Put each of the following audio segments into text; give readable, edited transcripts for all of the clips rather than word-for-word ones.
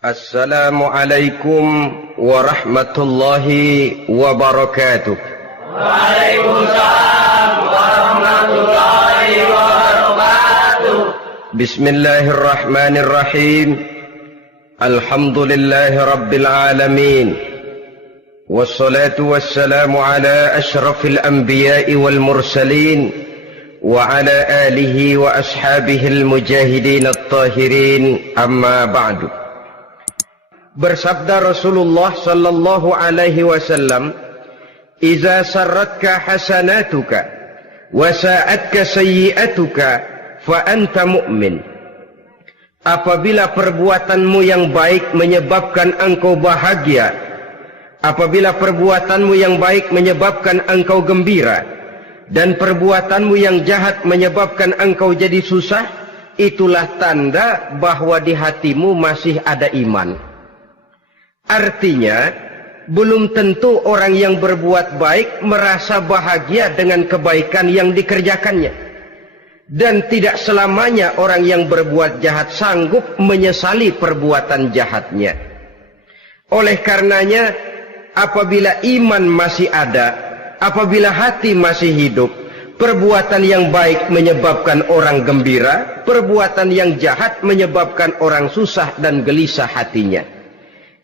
Assalamualaikum warahmatullahi wabarakatuh. Waalaikumsalam warahmatullahi wabarakatuh. Bismillahirrahmanirrahim. Alhamdulillahi rabbil alamin. Wassalatu wassalamu ala ashrafil anbiya'i wal mursalin wa ala alihi wa ashabihi al-mujahidin at-tahirin, amma ba'du. Bersabda Rasulullah sallallahu alaihi wasallam, "Iza sarratka hasanatuka wa sa'atka sayyi'atuka fa anta mu'min." Apabila perbuatanmu yang baik menyebabkan engkau bahagia, apabila perbuatanmu yang baik menyebabkan engkau gembira, dan perbuatanmu yang jahat menyebabkan engkau jadi susah, itulah tanda bahwa di hatimu masih ada iman. Artinya, belum tentu orang yang berbuat baik merasa bahagia dengan kebaikan yang dikerjakannya. Dan tidak selamanya orang yang berbuat jahat sanggup menyesali perbuatan jahatnya. Oleh karenanya, apabila iman masih ada, apabila hati masih hidup, perbuatan yang baik menyebabkan orang gembira, perbuatan yang jahat menyebabkan orang susah dan gelisah hatinya.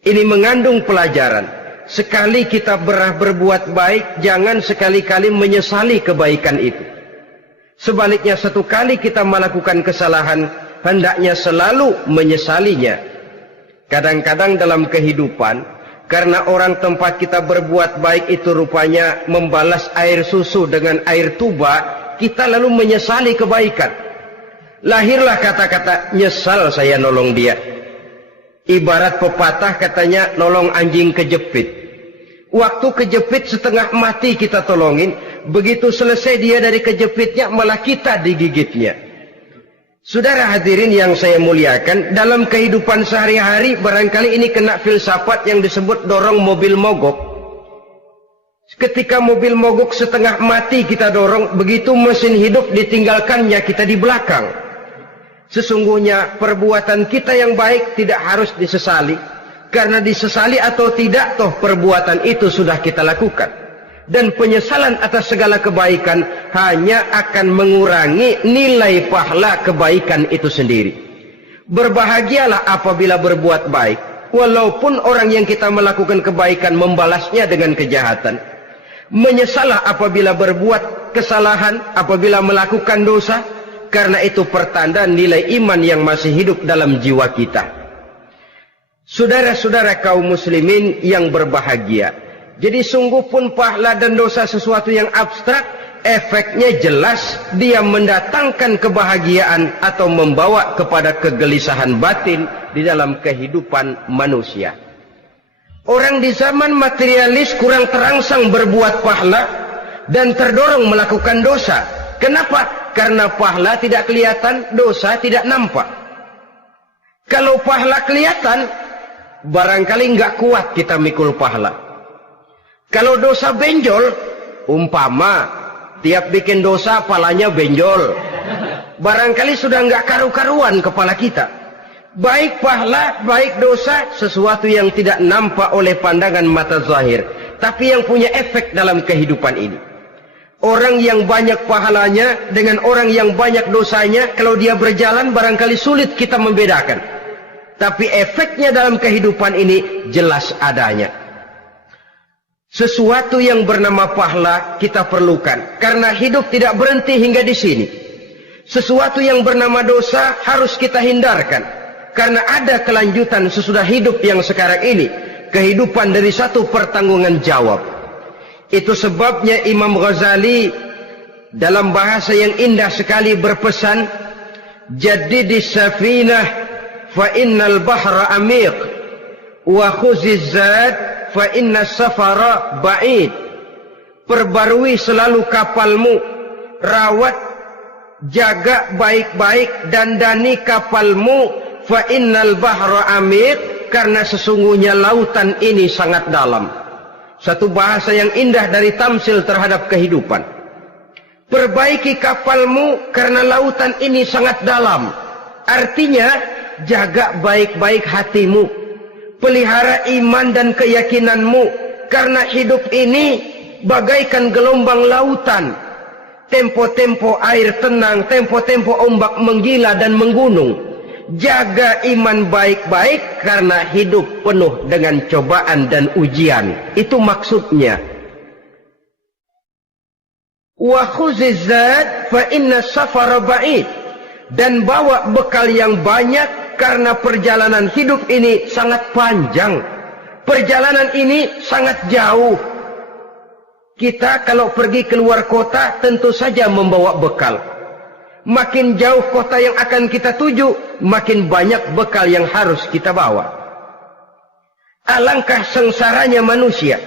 Ini mengandung pelajaran. Sekali kita berbuat baik, jangan sekali-kali menyesali kebaikan itu. Sebaliknya, satu kali kita melakukan kesalahan, hendaknya selalu menyesalinya. Kadang-kadang dalam kehidupan, karena orang tempat kita berbuat baik itu rupanya membalas air susu dengan air tuba, kita lalu menyesali kebaikan. Lahirlah kata-kata, "Nyesal saya nolong dia." Ibarat pepatah katanya, nolong anjing kejepit. Waktu kejepit setengah mati kita tolongin, begitu selesai dia dari kejepitnya malah kita digigitnya. Saudara hadirin yang saya muliakan, dalam kehidupan sehari-hari barangkali ini kena filsafat yang disebut dorong mobil mogok. Ketika mobil mogok setengah mati kita dorong, begitu mesin hidup ditinggalkannya kita di belakang. Sesungguhnya perbuatan kita yang baik tidak harus disesali, karena disesali atau tidak, toh perbuatan itu sudah kita lakukan. Dan penyesalan atas segala kebaikan hanya akan mengurangi nilai pahala kebaikan itu sendiri. Berbahagialah apabila berbuat baik, walaupun orang yang kita melakukan kebaikan membalasnya dengan kejahatan. Menyesalah apabila berbuat kesalahan, apabila melakukan dosa, karena itu pertanda nilai iman yang masih hidup dalam jiwa kita. Saudara-saudara kaum muslimin yang berbahagia, jadi sungguh pun pahala dan dosa sesuatu yang abstrak, efeknya jelas dia mendatangkan kebahagiaan atau membawa kepada kegelisahan batin di dalam kehidupan manusia. Orang di zaman materialis kurang terangsang berbuat pahala dan terdorong melakukan dosa. Kenapa? Karena pahala tidak kelihatan, dosa tidak nampak. Kalau pahala kelihatan, barangkali nggak kuat kita mikul pahala. Kalau dosa benjol, umpama tiap bikin dosa palanya benjol, barangkali sudah nggak karu-karuan kepala kita. Baik pahala, baik dosa, sesuatu yang tidak nampak oleh pandangan mata zahir, tapi yang punya efek dalam kehidupan ini. Orang yang banyak pahalanya dengan orang yang banyak dosanya, kalau dia berjalan barangkali sulit kita membedakan. Tapi efeknya dalam kehidupan ini jelas adanya. Sesuatu yang bernama pahala kita perlukan, karena hidup tidak berhenti hingga di sini. Sesuatu yang bernama dosa harus kita hindarkan, karena ada kelanjutan sesudah hidup yang sekarang ini. Kehidupan dari satu pertanggungan jawab. Itu sebabnya Imam Ghazali dalam bahasa yang indah sekali berpesan, "Jaddidis safinah fa innal bahra amiq wa khuziz zad fa innas safara ba'id." Perbarui selalu kapalmu, rawat, jaga baik-baik, dandani kapalmu, fa innal bahra amiq, karena sesungguhnya lautan ini sangat dalam. Satu bahasa yang indah dari tamsil terhadap kehidupan. Perbaiki kapalmu karena lautan ini sangat dalam. Artinya, jaga baik-baik hatimu. pelihara iman dan keyakinanmu, karena hidup ini bagaikan gelombang lautan. Tempo-tempo air tenang, tempo-tempo ombak menggila dan menggunung. Jaga iman baik-baik karena hidup penuh dengan cobaan dan ujian. Itu maksudnya. Wa khuziz zad fa inna safara ba'id. Dan bawa bekal yang banyak karena perjalanan hidup ini sangat panjang. Perjalanan ini sangat jauh. Kita kalau pergi keluar kota tentu saja membawa bekal. Makin jauh kota yang akan kita tuju, makin banyak bekal yang harus kita bawa. Alangkah sengsaranya manusia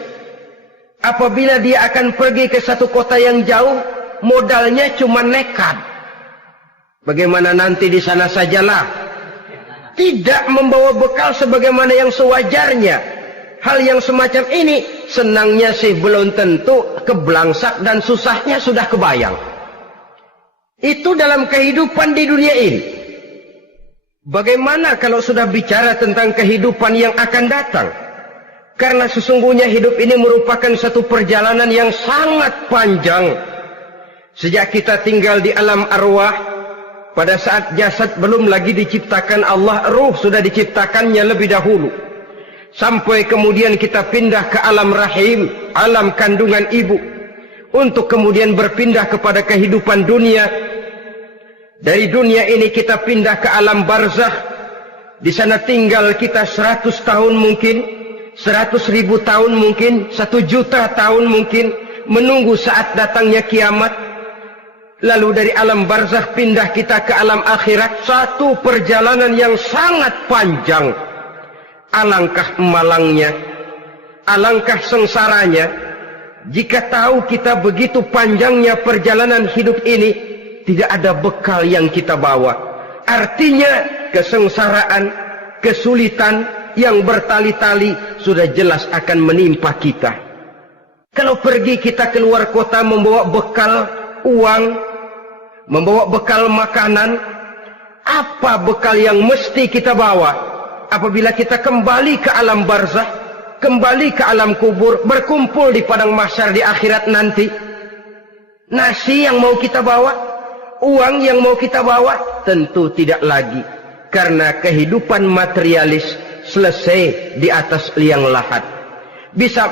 apabila dia akan pergi ke satu kota yang jauh, modalnya cuma nekat. Bagaimana nanti di sana sajalah. Tidak membawa bekal sebagaimana yang sewajarnya. Hal yang semacam ini senangnya sih belum tentu, keblangsak dan susahnya sudah kebayang. Itu dalam kehidupan di dunia ini. Bagaimana kalau sudah bicara tentang kehidupan yang akan datang? Karena sesungguhnya hidup ini merupakan satu perjalanan yang sangat panjang. Sejak kita tinggal di alam arwah, pada saat jasad belum lagi diciptakan Allah, ruh sudah diciptakannya lebih dahulu. Sampai kemudian kita pindah ke alam rahim, alam kandungan ibu, untuk kemudian berpindah kepada kehidupan dunia. Dari dunia ini kita pindah ke alam barzakh. Di sana tinggal kita 100 tahun mungkin, 100.000 tahun mungkin, 1 juta tahun mungkin, menunggu saat datangnya kiamat. Lalu dari alam barzakh pindah kita ke alam akhirat. Satu perjalanan yang sangat panjang. Alangkah malangnya, alangkah sengsaranya jika tahu kita begitu panjangnya perjalanan hidup ini, tidak ada bekal yang kita bawa. Artinya kesengsaraan, kesulitan yang bertali-tali sudah jelas akan menimpa kita. Kalau pergi kita keluar kota membawa bekal uang, membawa bekal makanan, apa bekal yang mesti kita bawa? Apabila kita kembali ke alam barzakh, kembali ke alam kubur, berkumpul di padang mahsyar di akhirat nanti, nasi yang mau kita bawa, uang yang mau kita bawa, tentu tidak lagi. Karena kehidupan materialis selesai di atas liang lahat.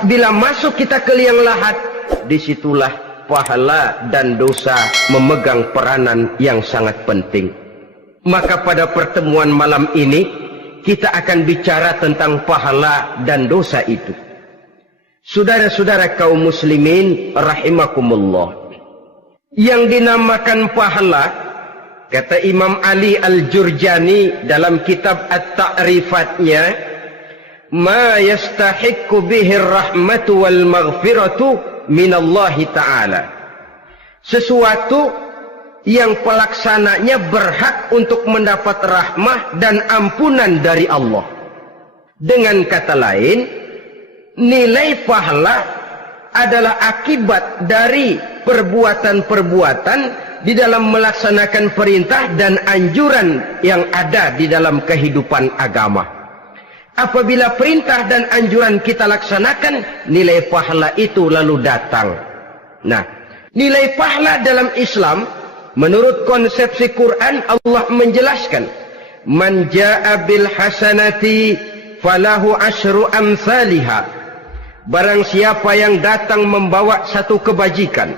Bila masuk kita ke liang lahat, disitulah pahala dan dosa memegang peranan yang sangat penting. Maka pada pertemuan malam ini, kita akan bicara tentang pahala dan dosa itu. Saudara-saudara kaum muslimin rahimakumullah. Yang dinamakan pahala, kata Imam Ali Al-Jurjani dalam kitab At-Ta'rifatnya, ma yastahiqqu bihi ar-rahmatu wal maghfiratu minallahi ta'ala. Sesuatu yang pelaksananya berhak untuk mendapat rahmah dan ampunan dari Allah. Dengan kata lain, nilai pahala adalah akibat dari perbuatan-perbuatan di dalam melaksanakan perintah dan anjuran yang ada di dalam kehidupan agama. Apabila perintah dan anjuran kita laksanakan, nilai pahala itu lalu datang. Nah, nilai pahala dalam Islam, menurut konsepsi Quran, Allah menjelaskan, man jaa bil hasanati falahu asyru amsalihha. Barang siapa yang datang membawa satu kebajikan,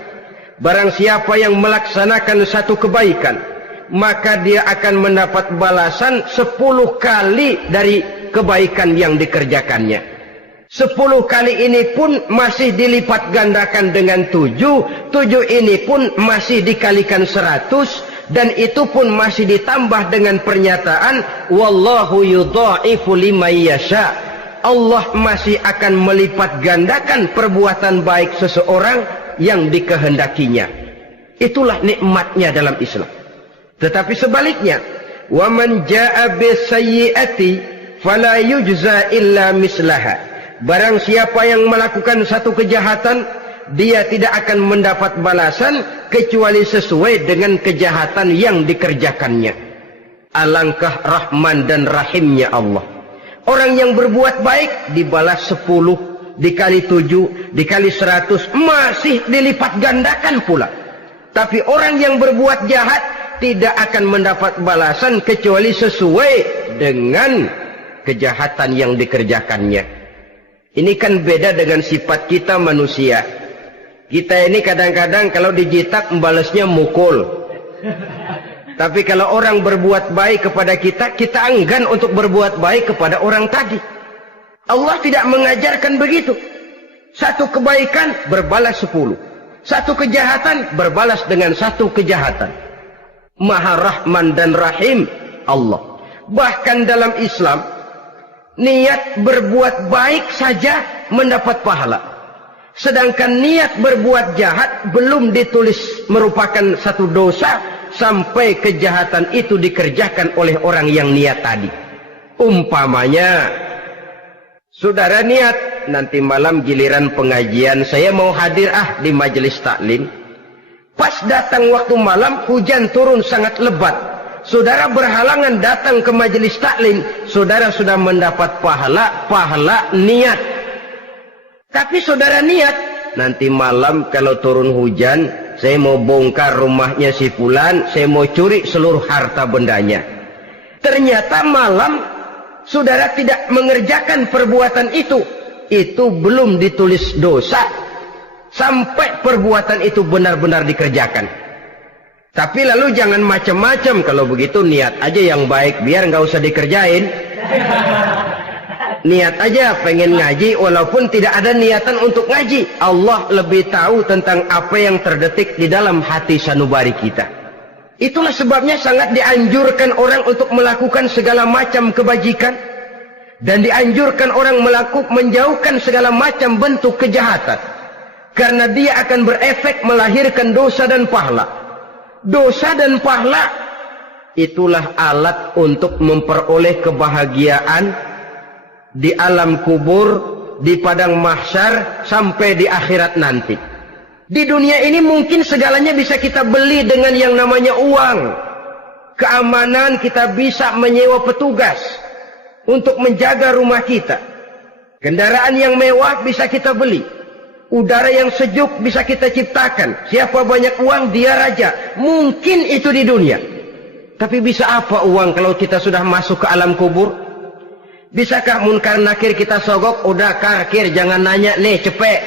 barang siapa yang melaksanakan satu kebaikan, maka dia akan mendapat balasan 10 kali dari kebaikan yang dikerjakannya. 10 kali ini pun masih dilipat gandakan dengan 7. 7 ini pun masih dikalikan 100. Dan itu pun masih ditambah dengan pernyataan, wallahu yudha'ifu liman yasha. Allah masih akan melipat gandakan perbuatan baik seseorang yang dikehendakinya. Itulah nikmatnya dalam Islam. Tetapi sebaliknya, wa man jaa'a bisayyi'ati fala yujza illa mislaha. Barang siapa yang melakukan satu kejahatan, dia tidak akan mendapat balasan kecuali sesuai dengan kejahatan yang dikerjakannya. Alangkah rahman dan rahimnya Allah. Orang yang berbuat baik dibalas 10, dikali 7, dikali 100, masih dilipat gandakan pula. Tapi orang yang berbuat jahat tidak akan mendapat balasan kecuali sesuai dengan kejahatan yang dikerjakannya. Ini kan beda dengan sifat kita manusia. Kita ini kadang-kadang kalau dijitak membalasnya mukul. Tapi kalau orang berbuat baik kepada kita, kita enggan untuk berbuat baik kepada orang tadi. Allah tidak mengajarkan begitu. Satu kebaikan berbalas 10. Satu kejahatan berbalas dengan satu kejahatan. Maha Rahman dan Rahim Allah. Bahkan dalam Islam, niat berbuat baik saja mendapat pahala. Sedangkan niat berbuat jahat belum ditulis merupakan satu dosa sampai kejahatan itu dikerjakan oleh orang yang niat tadi. Umpamanya, saudara niat nanti malam giliran pengajian saya mau hadir di majelis taklim. Pas datang waktu malam hujan turun sangat lebat. Saudara berhalangan datang ke majelis taklim, saudara sudah mendapat pahala niat. Tapi saudara niat nanti malam kalau turun hujan, saya mau bongkar rumahnya si fulan, saya mau curi seluruh harta bendanya. Ternyata malam saudara tidak mengerjakan perbuatan itu belum ditulis dosa sampai perbuatan itu benar-benar dikerjakan. Tapi lalu jangan macam-macam. Kalau begitu niat aja yang baik, biar nggak usah dikerjain. Niat aja pengen ngaji walaupun tidak ada niatan untuk ngaji. Allah lebih tahu tentang apa yang terdetik di dalam hati sanubari kita. Itulah sebabnya sangat dianjurkan orang untuk melakukan segala macam kebajikan, dan dianjurkan orang menjauhkan segala macam bentuk kejahatan, karena dia akan berefek melahirkan dosa dan pahala. Dosa dan pahala itulah alat untuk memperoleh kebahagiaan di alam kubur, di padang mahsyar, sampai di akhirat nanti. Di dunia ini mungkin segalanya bisa kita beli dengan yang namanya uang. Keamanan kita bisa menyewa petugas untuk menjaga rumah kita. Kendaraan yang mewah bisa kita beli. Udara yang sejuk bisa kita ciptakan. Siapa banyak uang, dia raja. Mungkin itu di dunia. Tapi bisa apa uang kalau kita sudah masuk ke alam kubur? Bisakah munkar nakir kita sogok? Udah karkir, jangan nanya nih, cepet.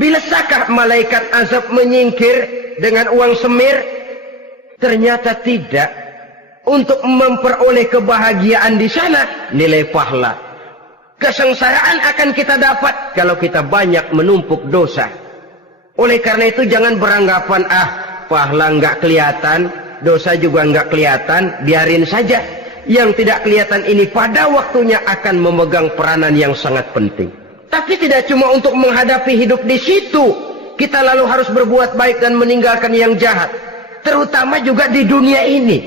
Bisakah malaikat azab menyingkir dengan uang semir? Ternyata tidak. Untuk memperoleh kebahagiaan di sana, nilai pahala. Kesengsaraan akan kita dapat kalau kita banyak menumpuk dosa. Oleh karena itu jangan beranggapan, pahala nggak kelihatan, dosa juga nggak kelihatan, biarin saja. Yang tidak kelihatan ini pada waktunya akan memegang peranan yang sangat penting. Tapi tidak cuma untuk menghadapi hidup di situ, kita lalu harus berbuat baik dan meninggalkan yang jahat. Terutama juga di dunia ini.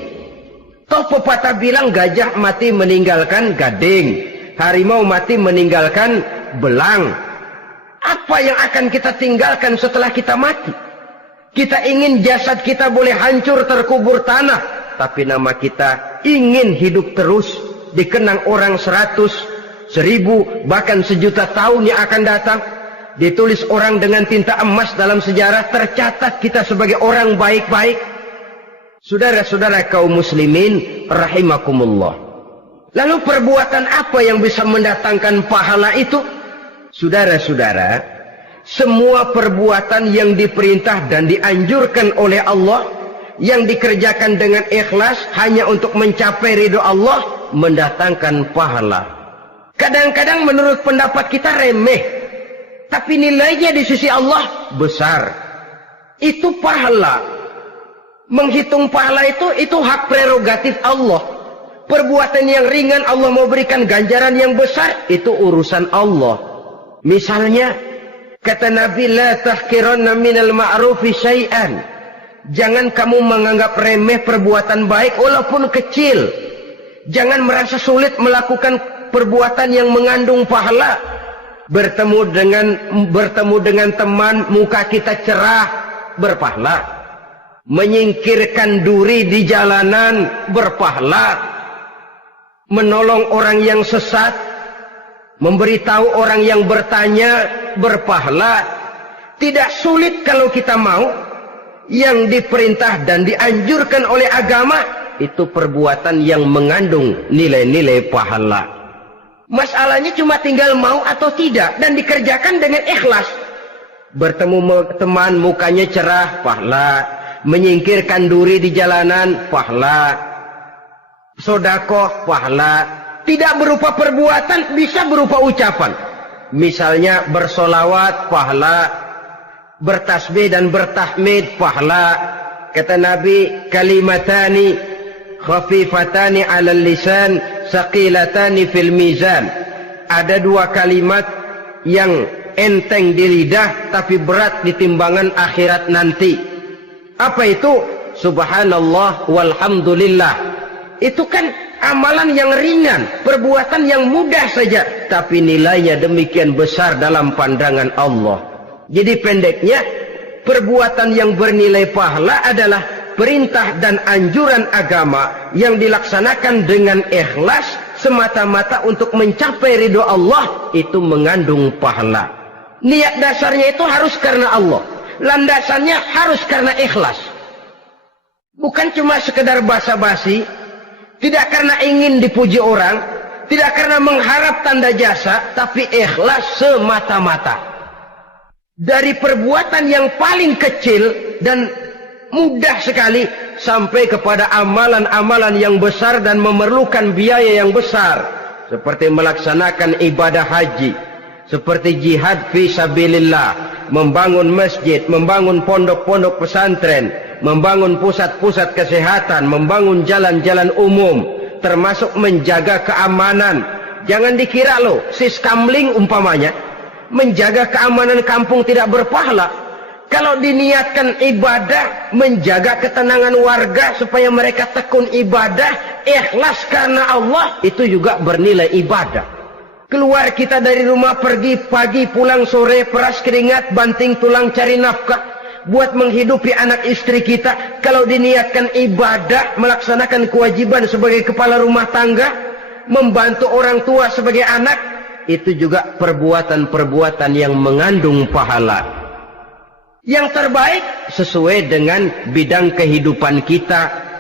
Toh pepatah bilang gajah mati meninggalkan gading, harimau mati meninggalkan belang. Apa yang akan kita tinggalkan setelah kita mati? Kita ingin jasad kita boleh hancur terkubur tanah, tapi nama kita ingin hidup terus, dikenang orang 100, 1000, bahkan 1.000.000 tahun yang akan datang. Ditulis orang dengan tinta emas dalam sejarah, tercatat kita sebagai orang baik-baik. Saudara-saudara kaum muslimin rahimakumullah. Lalu perbuatan apa yang bisa mendatangkan pahala itu? Saudara-saudara, semua perbuatan yang diperintah dan dianjurkan oleh Allah, yang dikerjakan dengan ikhlas hanya untuk mencapai ridho Allah, mendatangkan pahala. Kadang-kadang menurut pendapat kita remeh, tapi nilainya di sisi Allah besar. Itu pahala. Menghitung pahala itu hak prerogatif Allah. Perbuatan yang ringan Allah mau berikan ganjaran yang besar, itu urusan Allah. Misalnya, kata Nabi, la tahqiranna minal ma'rufi syai'an. Jangan kamu menganggap remeh perbuatan baik walaupun kecil. Jangan merasa sulit melakukan perbuatan yang mengandung pahala. Bertemu dengan teman, muka kita cerah, berpahala. menyingkirkan duri di jalanan berpahala, menolong orang yang sesat, memberitahu orang yang bertanya berpahala. Tidak sulit kalau kita mau. Yang diperintah dan dianjurkan oleh agama itu perbuatan yang mengandung nilai-nilai pahala. Masalahnya cuma tinggal mau atau tidak dan dikerjakan dengan ikhlas. Bertemu teman mukanya cerah, pahala. Menyingkirkan duri di jalanan, pahala. Sedekah, pahala. Tidak berupa perbuatan, bisa berupa ucapan. Misalnya bersolawat, pahala. Bertasbih dan bertahmid, pahala. Kata Nabi, kalimatani khafifatani 'alal lisan, saqilatani fil mizan. Ada dua kalimat yang enteng di lidah tapi berat di timbangan akhirat nanti. Apa itu? Subhanallah walhamdulillah. Itu kan amalan yang ringan, perbuatan yang mudah saja, tapi nilainya demikian besar dalam pandangan Allah. Jadi pendeknya, perbuatan yang bernilai pahala adalah perintah dan anjuran agama yang dilaksanakan dengan ikhlas semata-mata untuk mencapai ridho Allah, itu mengandung pahala. Niat dasarnya itu harus karena Allah, landasannya harus karena ikhlas. Bukan cuma sekedar basa-basi, tidak karena ingin dipuji orang, tidak karena mengharap tanda jasa, tapi ikhlas semata-mata. Dari perbuatan yang paling kecil dan mudah sekali sampai kepada amalan-amalan yang besar dan memerlukan biaya yang besar, seperti melaksanakan ibadah haji, seperti jihad fi sabilillah, membangun masjid, membangun pondok-pondok pesantren, membangun pusat-pusat kesehatan, membangun jalan-jalan umum, termasuk menjaga keamanan. Jangan dikira loh, siskamling umpamanya, menjaga keamanan kampung tidak berpahala. Kalau diniatkan ibadah, menjaga ketenangan warga supaya mereka tekun ibadah, ikhlas karena Allah, itu juga bernilai ibadah. Keluar kita dari rumah, pergi pagi, pulang sore, peras keringat, banting tulang cari nafkah buat menghidupi anak istri kita. Kalau diniatkan ibadah, melaksanakan kewajiban sebagai kepala rumah tangga, membantu orang tua sebagai anak, itu juga perbuatan-perbuatan yang mengandung pahala. Yang terbaik sesuai dengan bidang kehidupan kita.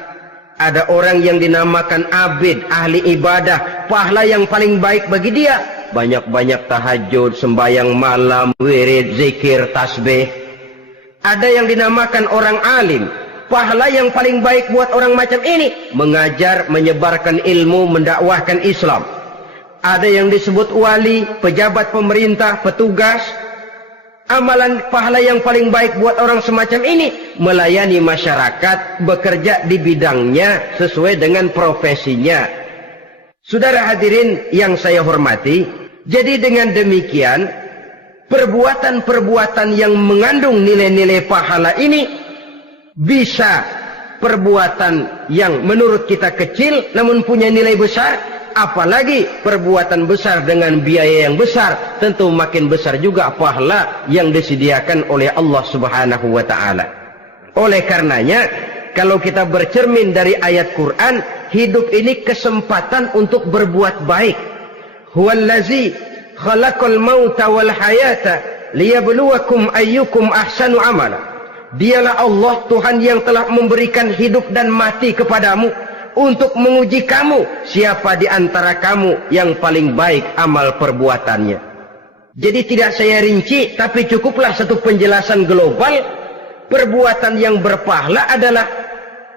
Ada orang yang dinamakan abid, ahli ibadah, pahala yang paling baik bagi dia banyak-banyak tahajud, sembahyang malam, wirid, zikir, tasbih. Ada yang dinamakan orang alim, pahala yang paling baik buat orang macam ini mengajar, menyebarkan ilmu, mendakwahkan Islam. Ada yang disebut wali, pejabat pemerintah, petugas. Amalan pahala yang paling baik buat orang semacam ini melayani masyarakat, bekerja di bidangnya sesuai dengan profesinya. Saudara hadirin yang saya hormati, jadi dengan demikian perbuatan-perbuatan yang mengandung nilai-nilai pahala ini bisa perbuatan yang menurut kita kecil namun punya nilai besar. Apalagi perbuatan besar dengan biaya yang besar, tentu makin besar juga pahala yang disediakan oleh Allah Subhanahu wa ta'ala. Oleh karenanya, kalau kita bercermin dari ayat Quran, hidup ini kesempatan untuk berbuat baik. Huwallazi khalaqal mauta wal hayata liyabluwakum ayyukum ahsanu amala. Dialah Allah Tuhan yang telah memberikan hidup dan mati kepadamu untuk menguji kamu, siapa di antara kamu yang paling baik amal perbuatannya. Jadi tidak saya rinci, tapi cukuplah satu penjelasan global. Perbuatan yang berpahala adalah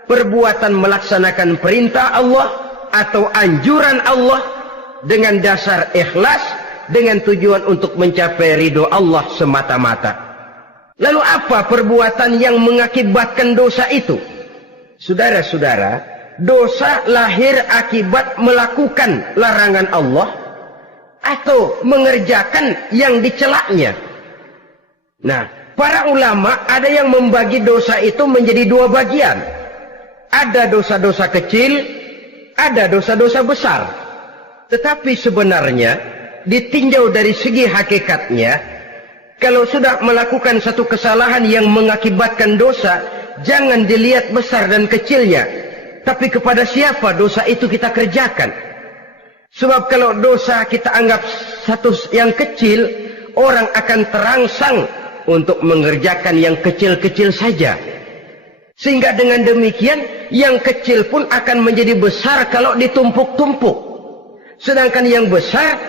perbuatan melaksanakan perintah Allah atau anjuran Allah dengan dasar ikhlas, dengan tujuan untuk mencapai ridho Allah semata-mata. Lalu apa perbuatan yang mengakibatkan dosa itu? Saudara-saudara, dosa lahir akibat melakukan larangan Allah atau mengerjakan yang dicelaknya. Nah, para ulama ada yang membagi dosa itu menjadi dua bagian. Ada dosa-dosa kecil, ada dosa-dosa besar. Tetapi sebenarnya ditinjau dari segi hakikatnya, kalau sudah melakukan satu kesalahan yang mengakibatkan dosa, jangan dilihat besar dan kecilnya, tapi kepada siapa dosa itu kita kerjakan. Sebab kalau dosa kita anggap satu yang kecil, orang akan terangsang untuk mengerjakan yang kecil-kecil saja. Sehingga dengan demikian, yang kecil pun akan menjadi besar kalau ditumpuk-tumpuk. Sedangkan yang besar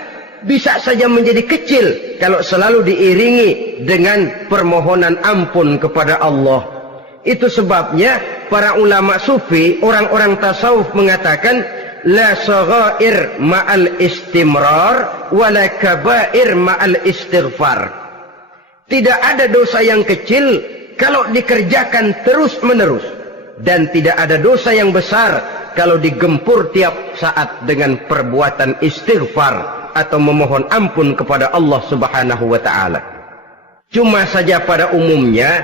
bisa saja menjadi kecil kalau selalu diiringi dengan permohonan ampun kepada Allah. Itu sebabnya para ulama sufi, orang-orang tasawuf mengatakan, la saghair ma'al istimrar wala kabair ma'al istighfar. Tidak ada dosa yang kecil kalau dikerjakan terus-menerus, dan tidak ada dosa yang besar kalau digempur tiap saat dengan perbuatan istighfar atau memohon ampun kepada Allah Subhanahu wa taala. Cuma saja pada umumnya,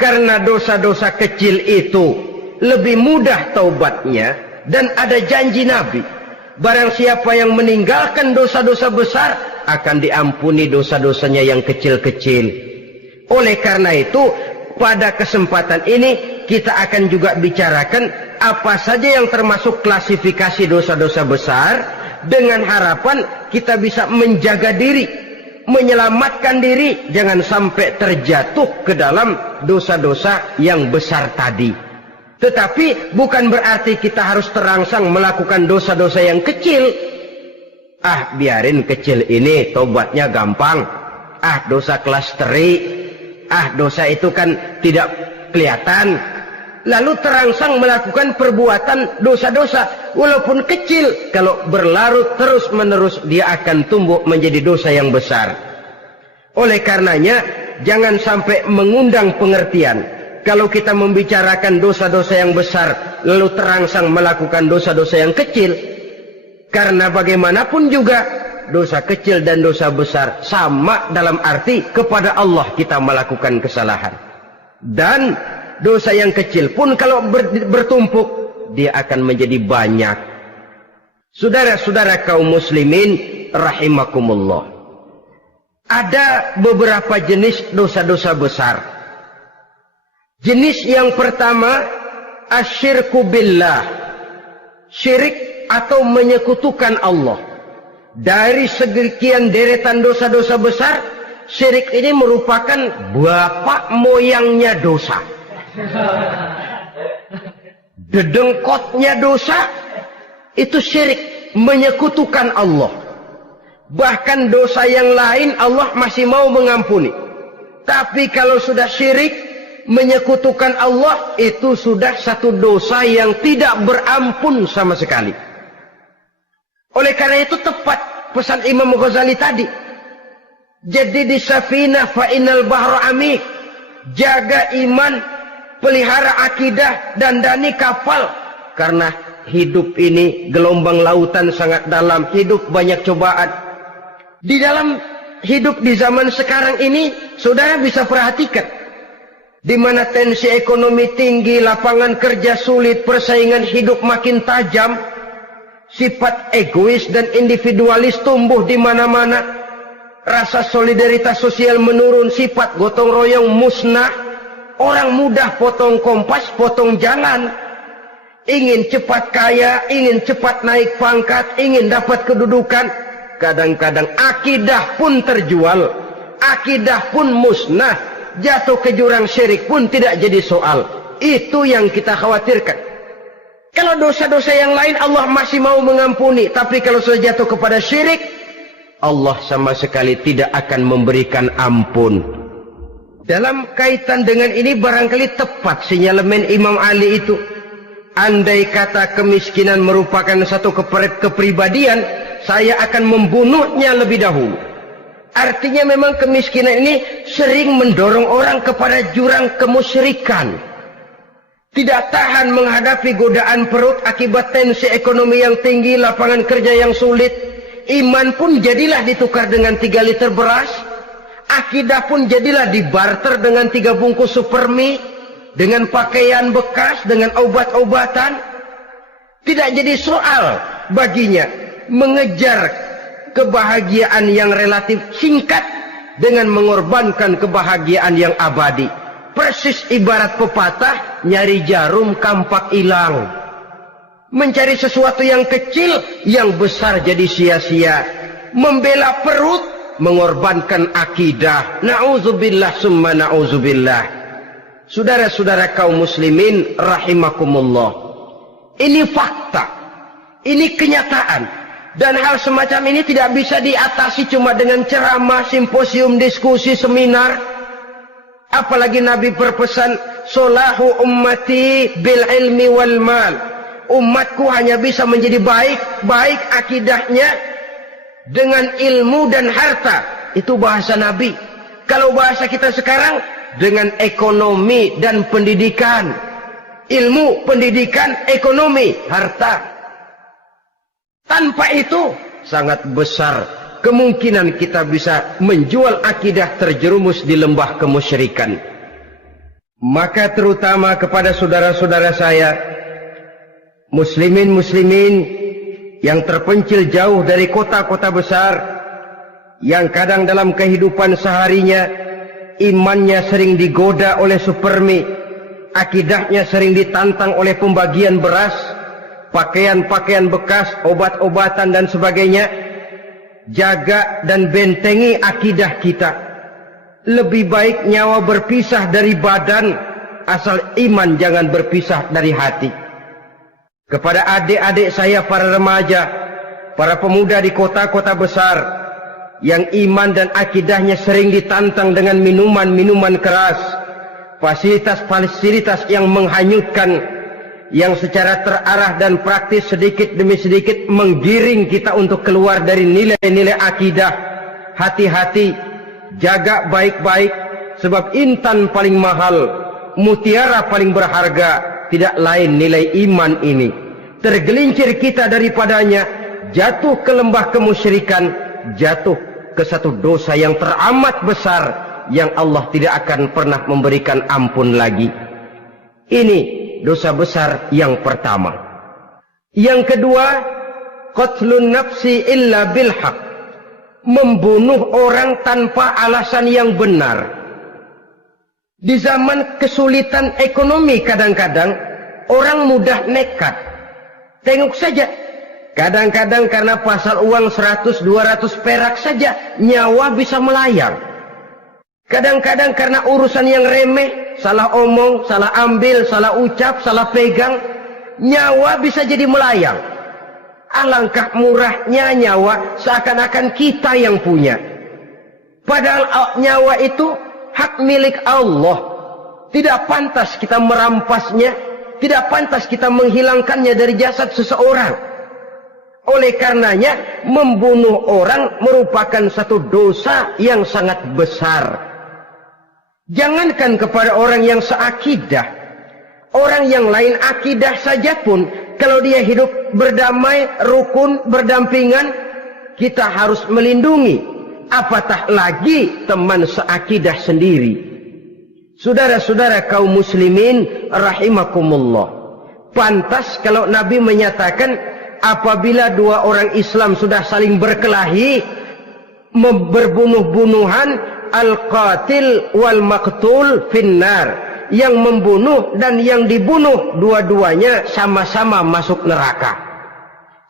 karena dosa-dosa kecil itu lebih mudah taubatnya, dan ada janji Nabi, barang siapa yang meninggalkan dosa-dosa besar akan diampuni dosa-dosanya yang kecil-kecil. Oleh karena itu, pada kesempatan ini kita akan juga bicarakan apa saja yang termasuk klasifikasi dosa-dosa besar, dengan harapan kita bisa menjaga diri, menyelamatkan diri, jangan sampai terjatuh ke dalam dosa-dosa yang besar tadi. Tetapi bukan berarti kita harus terangsang melakukan dosa-dosa yang kecil. Ah, biarin kecil ini, tobatnya gampang. Ah, dosa kelas teri. Ah, dosa itu kan tidak kelihatan. Lalu terangsang melakukan perbuatan dosa-dosa walaupun kecil, kalau berlarut terus-menerus dia akan tumbuh menjadi dosa yang besar. Oleh karenanya, jangan sampai mengundang pengertian kalau kita membicarakan dosa-dosa yang besar lalu terangsang melakukan dosa-dosa yang kecil. Karena bagaimanapun juga dosa kecil dan dosa besar sama dalam arti kepada Allah kita melakukan kesalahan. Dan dosa yang kecil pun kalau bertumpuk, dia akan menjadi banyak. Saudara-saudara kaum muslimin rahimakumullah, ada beberapa jenis dosa-dosa besar. Jenis yang pertama, asyirku billah, syirik atau menyekutukan Allah. Dari sekian deretan dosa-dosa besar, syirik ini merupakan bapak moyangnya dosa. Dedengkotnya dosa itu syirik, menyekutukan Allah. Bahkan dosa yang lain Allah masih mau mengampuni, tapi kalau sudah syirik, menyekutukan Allah, itu sudah satu dosa yang tidak berampun sama sekali. Oleh karena itu tepat pesan Imam Ghazali tadi, jadi di safinah fa innal bahra amik, jaga iman, pelihara akidah, dandani kapal. Karena hidup ini gelombang lautan sangat dalam, hidup banyak cobaan. Di dalam hidup di zaman sekarang ini, saudara bisa perhatikan, di mana tensi ekonomi tinggi, lapangan kerja sulit, persaingan hidup makin tajam, sifat egois dan individualis tumbuh di mana-mana, rasa solidaritas sosial menurun, sifat gotong royong musnah. Orang mudah potong kompas, potong jalan. Ingin cepat kaya, ingin cepat naik pangkat, ingin dapat kedudukan. Kadang-kadang akidah pun terjual, akidah pun musnah, jatuh ke jurang syirik pun tidak jadi soal. Itu yang kita khawatirkan. Kalau dosa-dosa yang lain Allah masih mau mengampuni, tapi kalau sudah jatuh kepada syirik, Allah sama sekali tidak akan memberikan ampun. Dalam kaitan dengan ini barangkali tepat sinyalemen Imam Ali itu. Andai kata kemiskinan merupakan satu kepribadian, saya akan membunuhnya lebih dahulu. Artinya memang kemiskinan ini sering mendorong orang kepada jurang kemusyrikan. Tidak tahan menghadapi godaan perut akibat tensi ekonomi yang tinggi, lapangan kerja yang sulit. Iman pun jadilah ditukar dengan 3 liter beras. Akidah pun jadilah dibarter dengan 3 bungkus supermi, dengan pakaian bekas, dengan obat-obatan. Tidak jadi soal baginya mengejar kebahagiaan yang relatif singkat dengan mengorbankan kebahagiaan yang abadi. Persis ibarat pepatah, nyari jarum kampak hilang. Mencari sesuatu yang kecil, yang besar jadi sia-sia. Membela perut, mengorbankan akidah. Na'udzubillah summa na'udzubillah. Saudara-saudara kaum muslimin rahimakumullah. Ini fakta. Ini kenyataan. Dan hal semacam ini tidak bisa diatasi cuma dengan ceramah, simposium, diskusi, seminar. Apalagi Nabi berpesan, solahu ummati bil ilmi wal mal. Umatku hanya bisa menjadi baik akidahnya dengan ilmu dan harta. Itu bahasa Nabi. Kalau bahasa kita sekarang, dengan ekonomi dan pendidikan. Ilmu, pendidikan, ekonomi, harta. Tanpa itu sangat besar kemungkinan kita bisa menjual akidah terjerumus di lembah kemusyrikan. Maka terutama kepada saudara-saudara saya, muslimin yang terpencil jauh dari kota-kota besar, yang kadang dalam kehidupan seharinya imannya sering digoda oleh supermi, akidahnya sering ditantang oleh pembagian beras, pakaian-pakaian bekas, obat-obatan dan sebagainya. Jaga dan bentengi akidah kita. Lebih baik nyawa berpisah dari badan, asal iman jangan berpisah dari hati. Kepada adik-adik saya para remaja, para pemuda di kota-kota besar, yang iman dan akidahnya sering ditantang dengan minuman-minuman keras, fasilitas-fasilitas yang menghanyutkan, yang secara terarah dan praktis sedikit demi sedikit menggiring kita untuk keluar dari nilai-nilai akidah. Hati-hati, jaga baik-baik, sebab intan paling mahal, mutiara paling berharga, tidak lain nilai iman ini. Tergelincir kita daripadanya, jatuh ke lembah kemusyrikan, jatuh ke satu dosa yang teramat besar, yang Allah tidak akan pernah memberikan ampun lagi. Ini dosa besar yang pertama. Yang kedua, qatlun nafsi illa bil haq. Membunuh orang tanpa alasan yang benar. Di zaman kesulitan ekonomi kadang-kadang orang mudah nekat. Tengok saja, kadang-kadang karena pasal uang 100-200 perak saja nyawa bisa melayang. Kadang-kadang karena urusan yang remeh, salah omong, salah ambil, salah ucap, salah pegang, nyawa bisa jadi melayang. Alangkah murahnya nyawa, seakan-akan kita yang punya. Padahal nyawa itu hak milik Allah. Tidak pantas kita merampasnya, tidak pantas kita menghilangkannya dari jasad seseorang. Oleh karenanya, membunuh orang merupakan satu dosa yang sangat besar. Jangankan kepada orang yang seakidah, orang yang lain akidah saja pun, kalau dia hidup berdamai, rukun, berdampingan, kita harus melindungi. Apatah lagi teman seakidah sendiri. Saudara-saudara kaum muslimin rahimakumullah. Pantas kalau Nabi menyatakan, apabila dua orang Islam sudah saling berkelahi, berbunuh-bunuhan, al-qatil wal maqtul finnar, yang membunuh dan yang dibunuh dua-duanya sama-sama masuk neraka.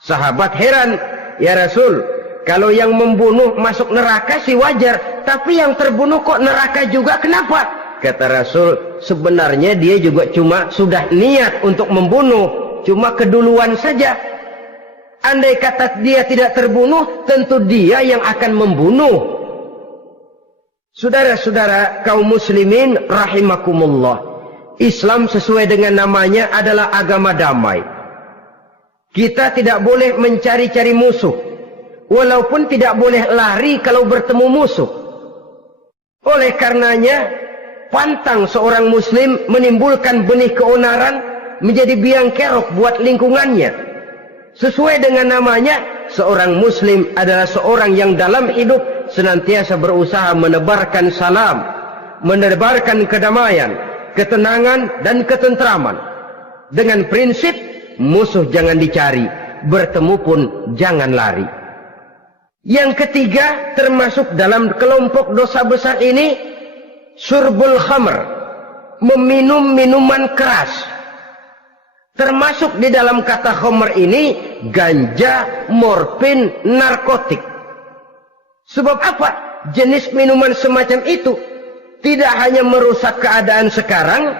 Sahabat heran, ya Rasul, kalau yang membunuh masuk neraka sih wajar, tapi yang terbunuh kok neraka juga, kenapa? Kata Rasul, sebenarnya dia juga cuma sudah niat untuk membunuh, cuma keduluan saja. Andai kata dia tidak terbunuh, tentu dia yang akan membunuh. Saudara-saudara kaum muslimin rahimakumullah, Islam sesuai dengan namanya adalah agama damai. Kita tidak boleh mencari-cari musuh, walaupun tidak boleh lari kalau bertemu musuh. Oleh karenanya, pantang seorang muslim menimbulkan benih keonaran menjadi biang kerok buat lingkungannya. Sesuai dengan namanya, seorang muslim adalah seorang yang dalam hidup senantiasa berusaha menebarkan salam, menebarkan kedamaian, ketenangan dan ketentraman. Dengan prinsip, musuh jangan dicari, bertemu pun jangan lari. Yang ketiga, termasuk dalam kelompok dosa besar ini, syurbul khamr, meminum minuman keras. Termasuk di dalam kata khamr ini ganja, morfin, narkotik. Sebab apa? Jenis minuman semacam itu tidak hanya merusak keadaan sekarang,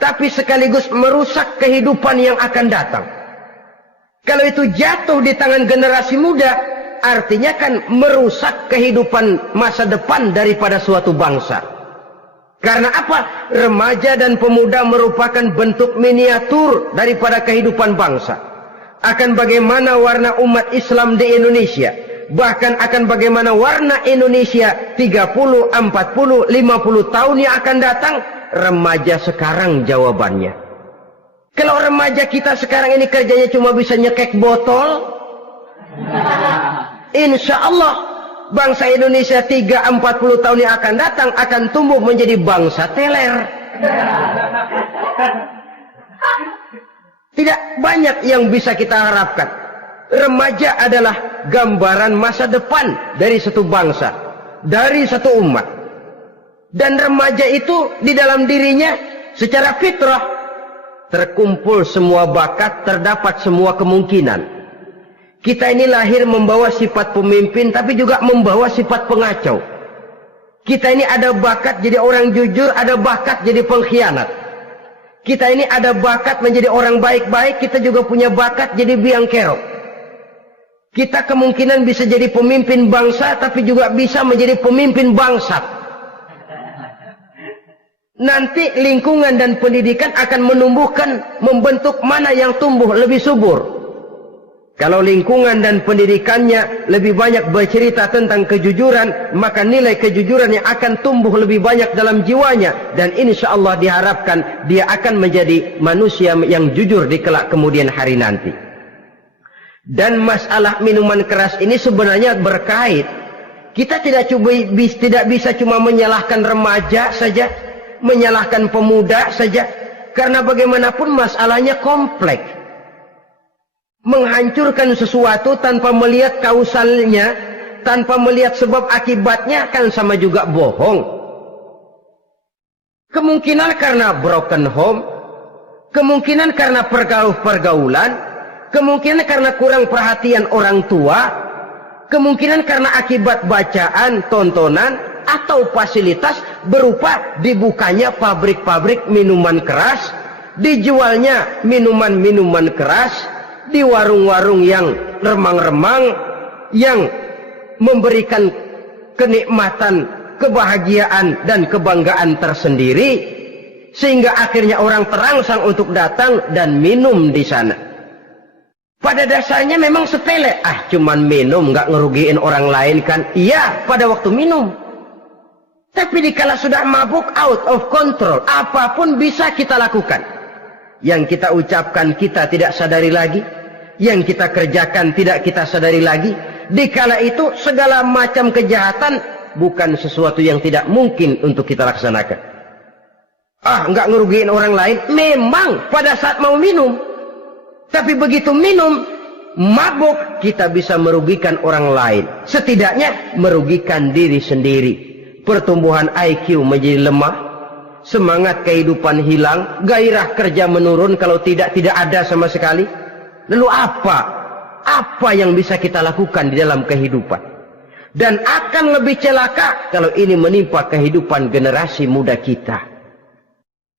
tapi sekaligus merusak kehidupan yang akan datang. Kalau itu jatuh di tangan generasi muda, artinya kan merusak kehidupan masa depan daripada suatu bangsa. Karena apa? Remaja dan pemuda merupakan bentuk miniatur daripada kehidupan bangsa. Akan bagaimana warna umat Islam di Indonesia, bahkan akan bagaimana warna Indonesia 30, 40, 50 tahun yang akan datang, remaja sekarang jawabannya. Kalau remaja kita sekarang ini kerjanya cuma bisa nyekek botol, insya Allah bangsa Indonesia 30-40 tahun yang akan datang akan tumbuh menjadi bangsa teler. Tidak banyak yang bisa kita harapkan. Remaja adalah gambaran masa depan dari satu bangsa, dari satu umat. Dan remaja itu di dalam dirinya secara fitrah terkumpul semua bakat, terdapat semua kemungkinan. Kita ini lahir membawa sifat pemimpin, tapi juga membawa sifat pengacau. Kita ini ada bakat jadi orang jujur, ada bakat jadi pengkhianat. Kita ini ada bakat menjadi orang baik-baik, kita juga punya bakat jadi biang kerok. Kita kemungkinan bisa jadi pemimpin bangsa, tapi juga bisa menjadi pemimpin bangsat. Nanti lingkungan dan pendidikan akan menumbuhkan, membentuk mana yang tumbuh lebih subur. Kalau lingkungan dan pendidikannya lebih banyak bercerita tentang kejujuran, maka nilai kejujuran yang akan tumbuh lebih banyak dalam jiwanya. Dan insya Allah diharapkan dia akan menjadi manusia yang jujur di kelak kemudian hari nanti. Dan masalah minuman keras ini sebenarnya berkait. Kita tidak bisa cuma menyalahkan remaja saja, menyalahkan pemuda saja. Karena bagaimanapun masalahnya kompleks. Menghancurkan sesuatu tanpa melihat kausalnya, tanpa melihat sebab akibatnya, kan sama juga bohong. Kemungkinan karena broken home, kemungkinan karena pergaulan, kemungkinan karena kurang perhatian orang tua, kemungkinan karena akibat bacaan, tontonan, atau fasilitas berupa dibukanya pabrik-pabrik minuman keras, dijualnya minuman-minuman keras, di warung-warung yang remang-remang, yang memberikan kenikmatan, kebahagiaan dan kebanggaan tersendiri, sehingga akhirnya orang terangsang untuk datang dan minum di sana. Pada dasarnya memang sepele, cuman minum, nggak ngerugiin orang lain kan? Iya, pada waktu minum. Tapi dikala sudah mabuk, out of control, apapun bisa kita lakukan. Yang kita ucapkan kita tidak sadari lagi, yang kita kerjakan tidak kita sadari lagi. Dikala itu segala macam kejahatan bukan sesuatu yang tidak mungkin untuk kita laksanakan. Nggak ngerugiin orang lain, memang pada saat mau minum. Tapi begitu minum, mabuk, kita bisa merugikan orang lain. Setidaknya merugikan diri sendiri. Pertumbuhan IQ menjadi lemah, semangat kehidupan hilang, gairah kerja menurun, kalau tidak ada sama sekali. Lalu apa yang bisa kita lakukan di dalam kehidupan? Dan akan lebih celaka kalau ini menimpa kehidupan generasi muda kita.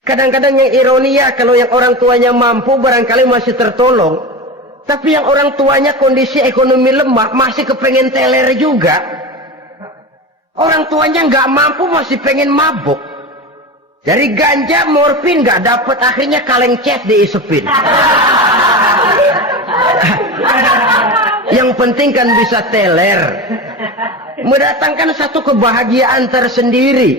Kadang-kadang yang ironi ya, kalau yang orang tuanya mampu barangkali masih tertolong. Tapi yang orang tuanya kondisi ekonomi lemah masih kepengen teler juga. Orang tuanya nggak mampu masih pengen mabuk. Dari ganja, morfin nggak dapat, akhirnya kaleng cet diisepin. Yang penting kan bisa teler, mendatangkan satu kebahagiaan tersendiri.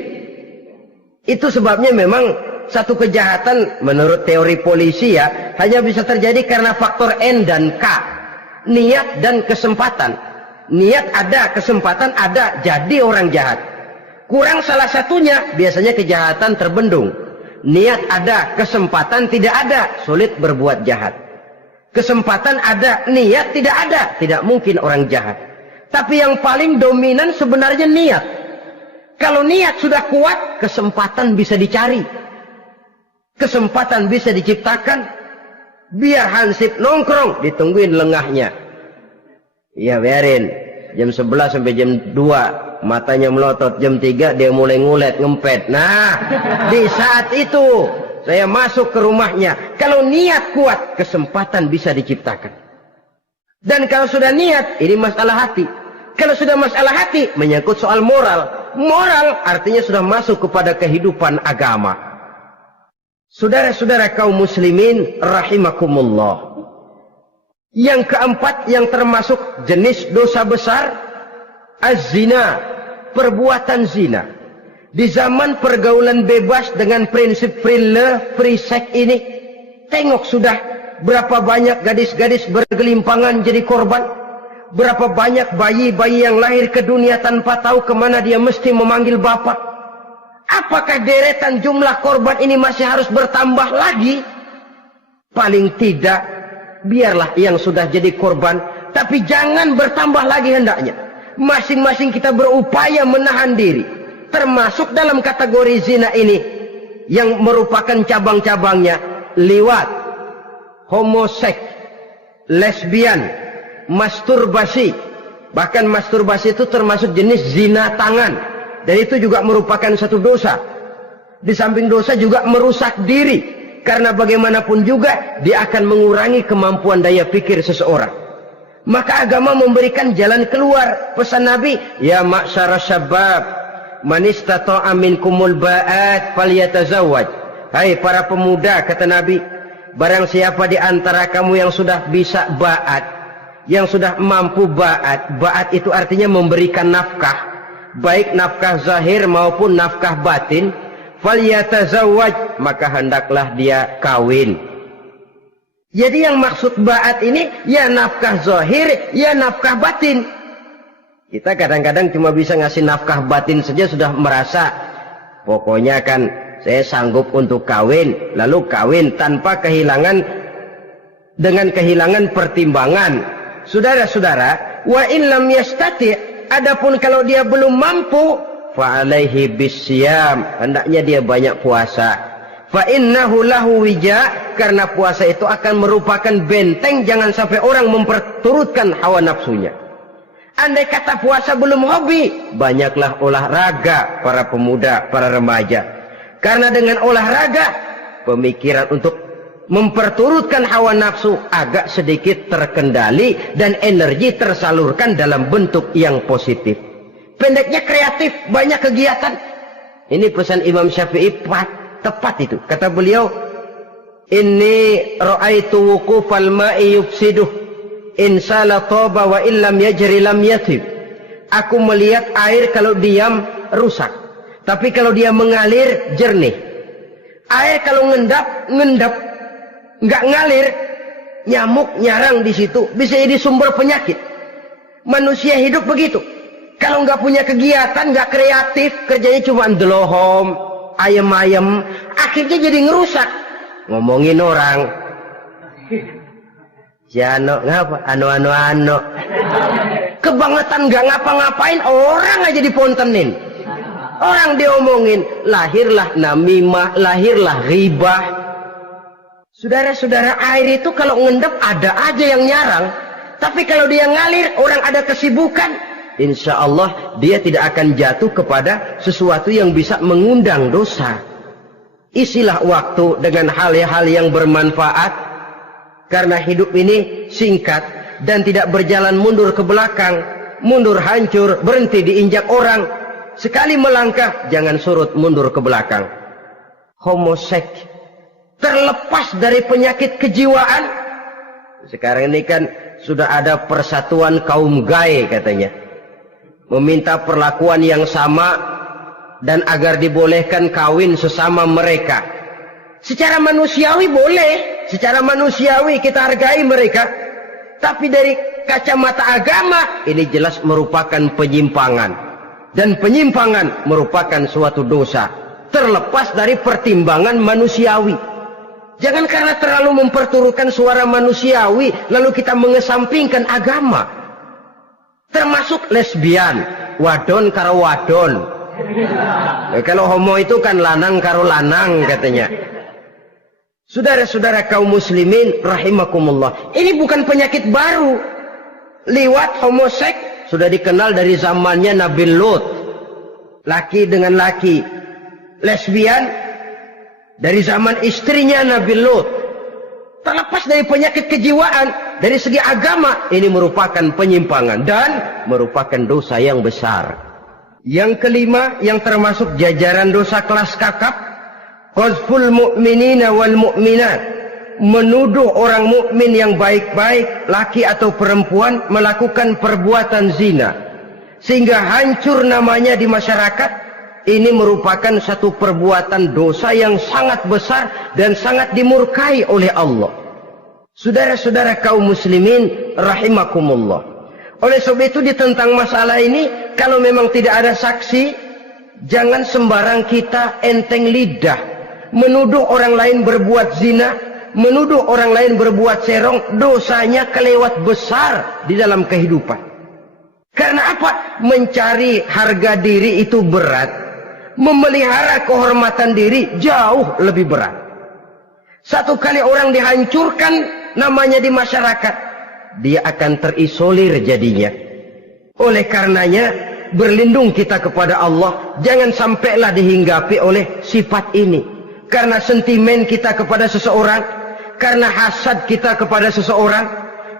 Itu sebabnya memang satu kejahatan menurut teori polisi ya, hanya bisa terjadi karena faktor N dan K, niat dan kesempatan. Niat ada, kesempatan ada, jadi orang jahat. Kurang salah satunya, biasanya kejahatan terbendung. Niat ada, kesempatan tidak ada, sulit berbuat jahat. Kesempatan ada, niat tidak ada, tidak mungkin orang jahat. Tapi yang paling dominan sebenarnya niat. Kalau niat sudah kuat, kesempatan bisa dicari. kesempatan bisa diciptakan, biar hansip nongkrong, ditungguin lengahnya. Ya biarin, jam 11 sampai jam 2, matanya melotot, jam 3 dia mulai ngulet, ngempet. Nah, di saat itu saya masuk ke rumahnya. Kalau niat kuat, kesempatan bisa diciptakan. Dan kalau sudah niat, ini masalah hati. Kalau sudah masalah hati, menyangkut soal moral. Moral artinya sudah masuk kepada kehidupan agama. Saudara-saudara kaum muslimin rahimakumullah. Yang keempat yang termasuk jenis dosa besar, az-zina, perbuatan zina. Di zaman pergaulan bebas dengan prinsip free love, free sex ini, tengok sudah berapa banyak gadis-gadis bergelimpangan jadi korban. Berapa banyak bayi-bayi yang lahir ke dunia tanpa tahu kemana dia mesti memanggil bapak. Apakah deretan jumlah korban ini masih harus bertambah lagi? Paling tidak, biarlah yang sudah jadi korban, tapi jangan bertambah lagi hendaknya. Masing-masing kita berupaya menahan diri. Termasuk dalam kategori zina ini, yang merupakan cabang-cabangnya, liwat, homoseks, lesbian, masturbasi. Bahkan masturbasi itu termasuk jenis zina tangan. Dan itu juga merupakan satu dosa. Di samping dosa juga merusak diri. Karena bagaimanapun juga dia akan mengurangi kemampuan daya pikir seseorang. Maka agama memberikan jalan keluar. Pesan Nabi, ya ma'syara syabab, man istata'a minkumul ba'at falyatazawwaj. Hai para pemuda, kata Nabi, barang siapa di antara kamu yang sudah bisa ba'at, yang sudah mampu ba'at. Ba'at itu artinya memberikan nafkah, baik nafkah zahir maupun nafkah batin. Falyatazawwaj, maka hendaklah dia kawin. Jadi yang maksud ba'at ini ya nafkah zahir, ya nafkah batin. Kita kadang-kadang cuma bisa ngasih nafkah batin saja sudah merasa pokoknya kan saya sanggup untuk kawin, lalu kawin tanpa kehilangan, dengan kehilangan pertimbangan. Saudara-saudara, wa in lam yastati', adapun kalau dia belum mampu, fa alaihi bisyam, hendaknya dia banyak puasa. Fa innahu lahu wija, karena puasa itu akan merupakan benteng jangan sampai orang memperturutkan hawa nafsunya. Andai kata puasa belum hobi, banyaklah olahraga para pemuda, para remaja. Karena dengan olahraga, pemikiran untuk memperturutkan hawa nafsu agak sedikit terkendali dan energi tersalurkan dalam bentuk yang positif. Pendeknya kreatif, banyak kegiatan. Ini pesan Imam Syafi'i tepat itu. Kata beliau, inni ra'aitu wuqufal ma'i yufsiduh in sala taba wa illam yajri lam yatib. Aku melihat air kalau diam rusak, tapi kalau dia mengalir jernih. Air kalau ngendap nggak ngalir, nyamuk nyarang di situ, bisa jadi sumber penyakit. Manusia hidup begitu. Kalau nggak punya kegiatan, nggak kreatif, kerjanya cuma ndelohom, ayam-ayam, akhirnya jadi ngerusak. Ngomongin orang, Jano ngapa? Ano. Kebangetan nggak ngapa-ngapain, orang aja dipontenin. Orang diomongin, lahirlah namimah, lahirlah ribah. Saudara-saudara, air itu kalau ngendap ada aja yang nyarang. Tapi kalau dia ngalir, orang ada kesibukan, insya Allah dia tidak akan jatuh kepada sesuatu yang bisa mengundang dosa. Isilah waktu dengan hal-hal yang bermanfaat. Karena hidup ini singkat dan tidak berjalan mundur ke belakang. Mundur hancur, berhenti diinjak orang. Sekali melangkah, jangan surut mundur ke belakang. Homoseks, terlepas dari penyakit kejiwaan. Sekarang ini kan sudah ada persatuan kaum gay katanya. Meminta perlakuan yang sama dan agar dibolehkan kawin sesama mereka. Secara manusiawi boleh, secara manusiawi kita hargai mereka. Tapi dari kacamata agama ini jelas merupakan penyimpangan. Dan penyimpangan merupakan suatu dosa. Terlepas dari pertimbangan manusiawi. Jangan karena terlalu memperturutkan suara manusiawi, lalu kita mengesampingkan agama. Termasuk lesbian, wadon karo wadon. Kalau homo itu kan lanang karo lanang katanya. Saudara-saudara kaum muslimin rahimakumullah, ini bukan penyakit baru. Liwat, homoseks sudah dikenal dari zamannya Nabi Lut, laki dengan laki. Lesbian dari zaman istrinya Nabi Lut. Terlepas dari penyakit kejiwaan, dari segi agama ini merupakan penyimpangan dan merupakan dosa yang besar. Yang kelima, yang termasuk jajaran dosa kelas kakap, qazful mu'minina wal mu'minat, menuduh orang mukmin yang baik-baik, laki atau perempuan, melakukan perbuatan zina sehingga hancur namanya di masyarakat. Ini merupakan satu perbuatan dosa yang sangat besar dan sangat dimurkai oleh Allah. Saudara-saudara kaum muslimin rahimakumullah, oleh sebab itu tentang masalah ini, kalau memang tidak ada saksi, jangan sembarang kita enteng lidah menuduh orang lain berbuat zina, menuduh orang lain berbuat serong. Dosanya kelewat besar di dalam kehidupan. Karena apa? Mencari harga diri itu berat, memelihara kehormatan diri jauh lebih berat. Satu kali orang dihancurkan namanya di masyarakat, dia akan terisolir jadinya. Oleh karenanya, berlindung kita kepada Allah, jangan sampailah dihinggapi oleh sifat ini. Karena sentimen kita kepada seseorang, karena hasad kita kepada seseorang,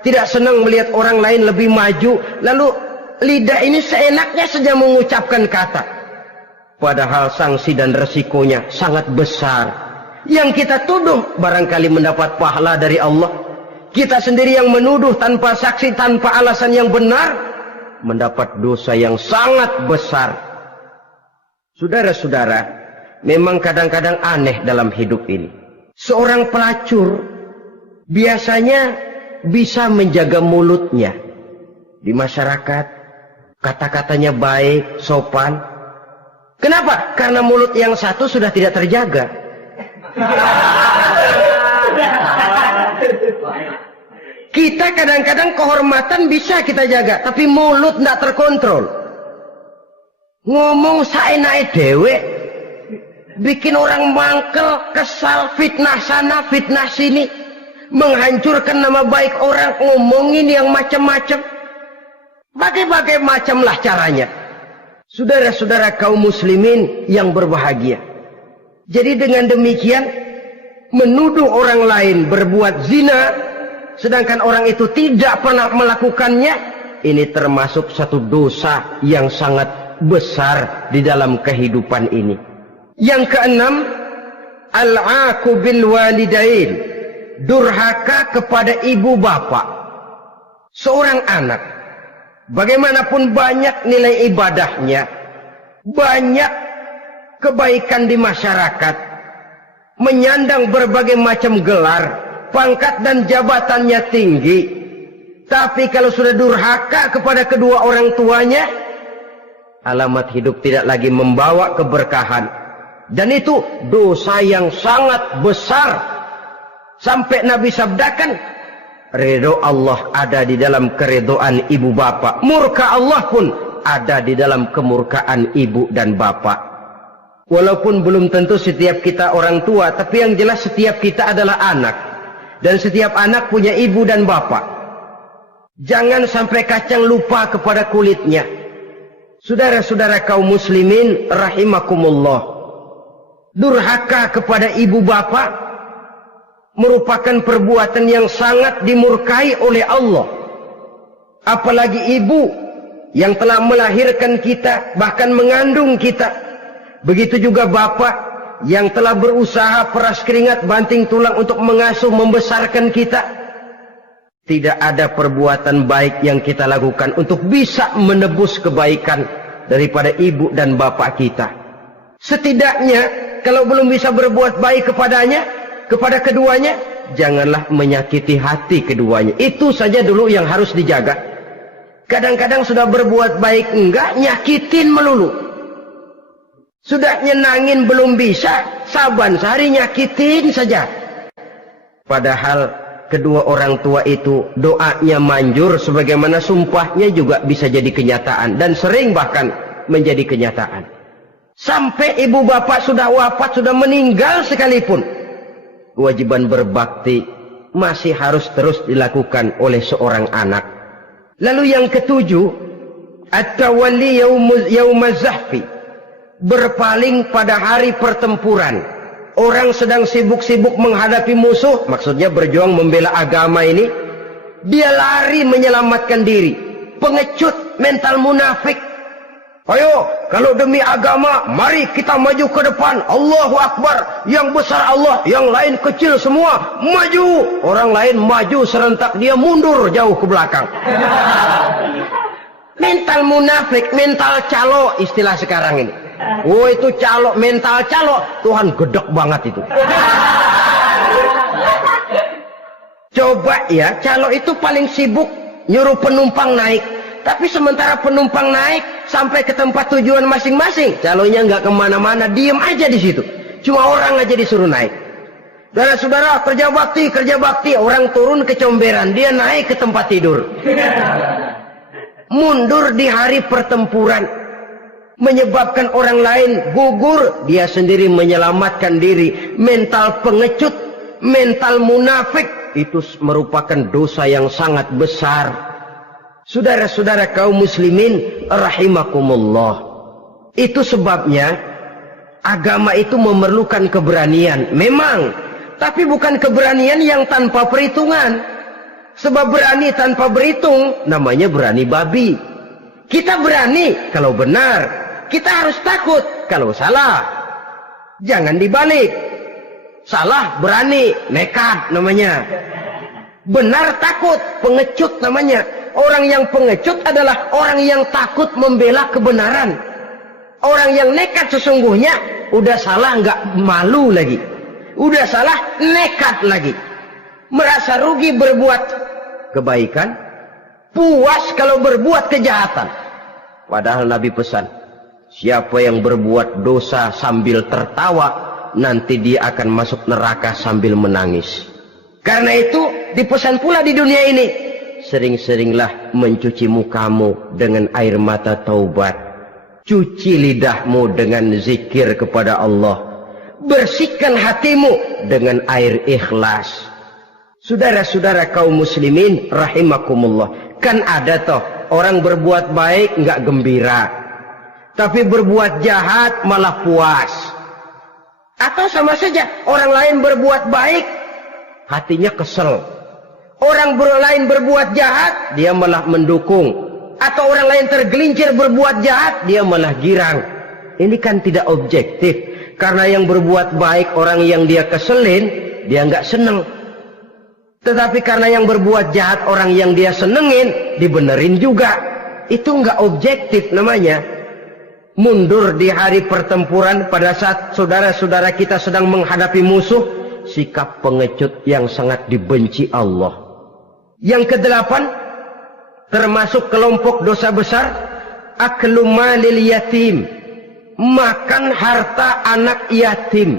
tidak senang melihat orang lain lebih maju, lalu lidah ini seenaknya saja mengucapkan kata. Padahal sanksi dan resikonya sangat besar. Yang kita tuduh barangkali mendapat pahala dari Allah. Kita sendiri yang menuduh tanpa saksi, tanpa alasan yang benar, mendapat dosa yang sangat besar. Saudara-saudara, memang kadang-kadang aneh dalam hidup ini. Seorang pelacur biasanya bisa menjaga mulutnya di masyarakat, kata-katanya baik, sopan. Kenapa? Karena mulut yang satu sudah tidak terjaga. Kita kadang-kadang kehormatan bisa kita jaga, tapi mulut tidak terkontrol. Ngomong saenake dewe, bikin orang mangkel, kesal, fitnah sana, fitnah sini, menghancurkan nama baik orang, ngomongin yang macam-macam. Bagai-bagai macamlah caranya. Saudara-saudara kaum muslimin yang berbahagia. Jadi dengan demikian, menuduh orang lain berbuat zina, sedangkan orang itu tidak pernah melakukannya, ini termasuk satu dosa yang sangat besar di dalam kehidupan ini. Yang keenam, al-'aqu bil walidain, durhaka kepada ibu bapak. Seorang anak, bagaimanapun banyak nilai ibadahnya, banyak kebaikan di masyarakat, menyandang berbagai macam gelar, pangkat dan jabatannya tinggi, tapi kalau sudah durhaka kepada kedua orang tuanya, alamat hidup tidak lagi membawa keberkahan. Dan itu dosa yang sangat besar. Sampai Nabi sabdakan, ridho Allah ada di dalam keridhaan ibu bapak. Murka Allah pun ada di dalam kemurkaan ibu dan bapak. Walaupun belum tentu setiap kita orang tua, tapi yang jelas setiap kita adalah anak. Dan setiap anak punya ibu dan bapak. Jangan sampai kacang lupa kepada kulitnya. Saudara-saudara kaum muslimin rahimakumullah, durhaka kepada ibu bapak merupakan perbuatan yang sangat dimurkai oleh Allah. Apalagi ibu yang telah melahirkan kita, bahkan mengandung kita. Begitu juga bapak yang telah berusaha peras keringat banting tulang untuk mengasuh membesarkan kita. Tidak ada perbuatan baik yang kita lakukan untuk bisa menebus kebaikan daripada ibu dan bapak kita. Setidaknya kalau belum bisa berbuat baik kepadanya, kepada keduanya, janganlah menyakiti hati keduanya. Itu saja dulu yang harus dijaga. Kadang-kadang sudah berbuat baik enggak, nyakitin melulu. Sudah nyenangin belum bisa, saban sehari nyakitin saja. Padahal kedua orang tua itu doanya manjur, sebagaimana sumpahnya juga bisa jadi kenyataan. Dan sering bahkan menjadi kenyataan. Sampai ibu bapak sudah wafat, sudah meninggal sekalipun, kewajiban berbakti masih harus terus dilakukan oleh seorang anak. Lalu yang ketujuh, at-tawalli yaumaz zahfi, berpaling pada hari pertempuran. Orang sedang sibuk-sibuk menghadapi musuh, maksudnya berjuang membela agama ini, dia lari menyelamatkan diri. Pengecut, mental munafik. Ayo, kalau demi agama, mari kita maju ke depan. Allahu Akbar. Yang besar Allah, yang lain kecil semua. Maju. Orang lain maju serentak, dia mundur jauh ke belakang. Mental munafik, mental calo, istilah sekarang ini. Oh, itu calo, mental calo. Tuhan gedek banget itu. Coba ya, calo itu paling sibuk nyuruh penumpang naik. Tapi sementara penumpang naik sampai ke tempat tujuan masing-masing, calonya nggak kemana-mana, diem aja di situ. Cuma orang aja disuruh naik. Saudara-saudara, kerja bakti, orang turun ke comberan, dia naik ke tempat tidur. Mundur di hari pertempuran, menyebabkan orang lain gugur, dia sendiri menyelamatkan diri. Mental pengecut, mental munafik, itu merupakan dosa yang sangat besar. Saudara-saudara kaum muslimin rahimakumullah. Itu sebabnya agama itu memerlukan keberanian. Memang, tapi bukan keberanian yang tanpa perhitungan. Sebab berani tanpa berhitung namanya berani babi. Kita berani kalau benar, kita harus takut kalau salah. Jangan dibalik. Salah berani, nekat namanya. Benar takut, pengecut namanya. Orang yang pengecut adalah orang yang takut membela kebenaran. Orang yang nekat sesungguhnya udah salah nggak malu lagi. Udah salah nekat lagi. Merasa rugi berbuat kebaikan, puas kalau berbuat kejahatan. Padahal Nabi pesan, siapa yang berbuat dosa sambil tertawa, nanti dia akan masuk neraka sambil menangis. Karena itu dipesan pula di dunia ini, sering-seringlah mencuci mukamu dengan air mata taubat. Cuci lidahmu dengan zikir kepada Allah. Bersihkan hatimu dengan air ikhlas. Saudara-saudara kaum muslimin rahimakumullah. Kan ada toh orang berbuat baik nggak gembira, tapi berbuat jahat malah puas. Atau sama saja orang lain berbuat baik, hatinya kesel. Orang lain berbuat jahat, dia malah mendukung. Atau orang lain tergelincir berbuat jahat, dia malah girang. Ini kan tidak objektif. Karena yang berbuat baik, orang yang dia keselin, dia nggak seneng. Tetapi karena yang berbuat jahat, orang yang dia senengin, dibenerin juga. Itu nggak objektif namanya. Mundur di hari pertempuran pada saat saudara-saudara kita sedang menghadapi musuh, sikap pengecut yang sangat dibenci Allah. Yang kedelapan, termasuk kelompok dosa besar, aklu malil yatim, makan harta anak yatim.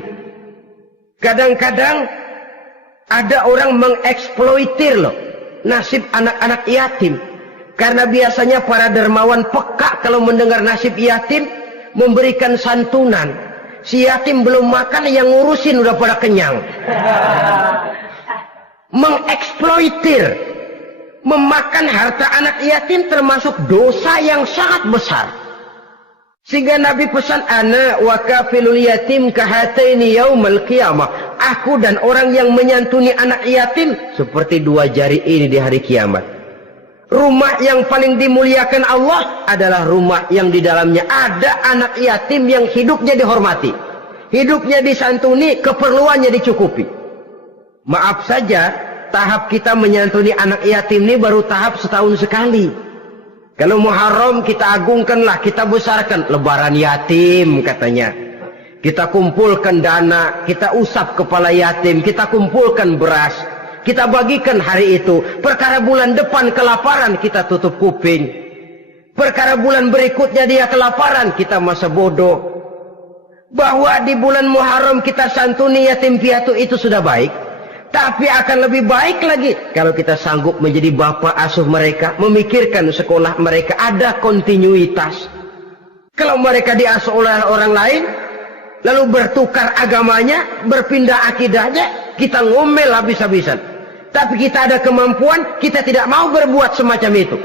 Kadang-kadang ada orang mengeksploitir loh nasib anak-anak yatim. Karena biasanya para dermawan peka kalau mendengar nasib yatim, memberikan santunan. Si yatim belum makan, yang ngurusin udah pada kenyang. Mengeksploitir, memakan harta anak yatim termasuk dosa yang sangat besar. Sehingga Nabi pesan, ana wa kafilul yatim kahataini yaumal qiyamah. Aku dan orang yang menyantuni anak yatim seperti dua jari ini di hari kiamat. Rumah yang paling dimuliakan Allah adalah rumah yang di dalamnya ada anak yatim yang hidupnya dihormati, hidupnya disantuni, keperluannya dicukupi. Maaf saja, tahap kita menyantuni anak yatim ini baru tahap setahun sekali. Kalau Muharram kita agungkanlah, kita besarkan. Lebaran yatim katanya. Kita kumpulkan dana, kita usap kepala yatim, kita kumpulkan beras, kita bagikan hari itu. Perkara bulan depan kelaparan, kita tutup kuping. Perkara bulan berikutnya dia kelaparan, kita masa bodoh. Bahwa di bulan Muharram kita santuni yatim piatu itu sudah baik. Tapi akan lebih baik lagi kalau kita sanggup menjadi bapak asuh mereka, memikirkan sekolah mereka, ada kontinuitas. Kalau mereka diasuh oleh orang lain, lalu bertukar agamanya, berpindah akidahnya, kita ngomel habis-habisan. Tapi kita ada kemampuan, kita tidak mau berbuat semacam itu.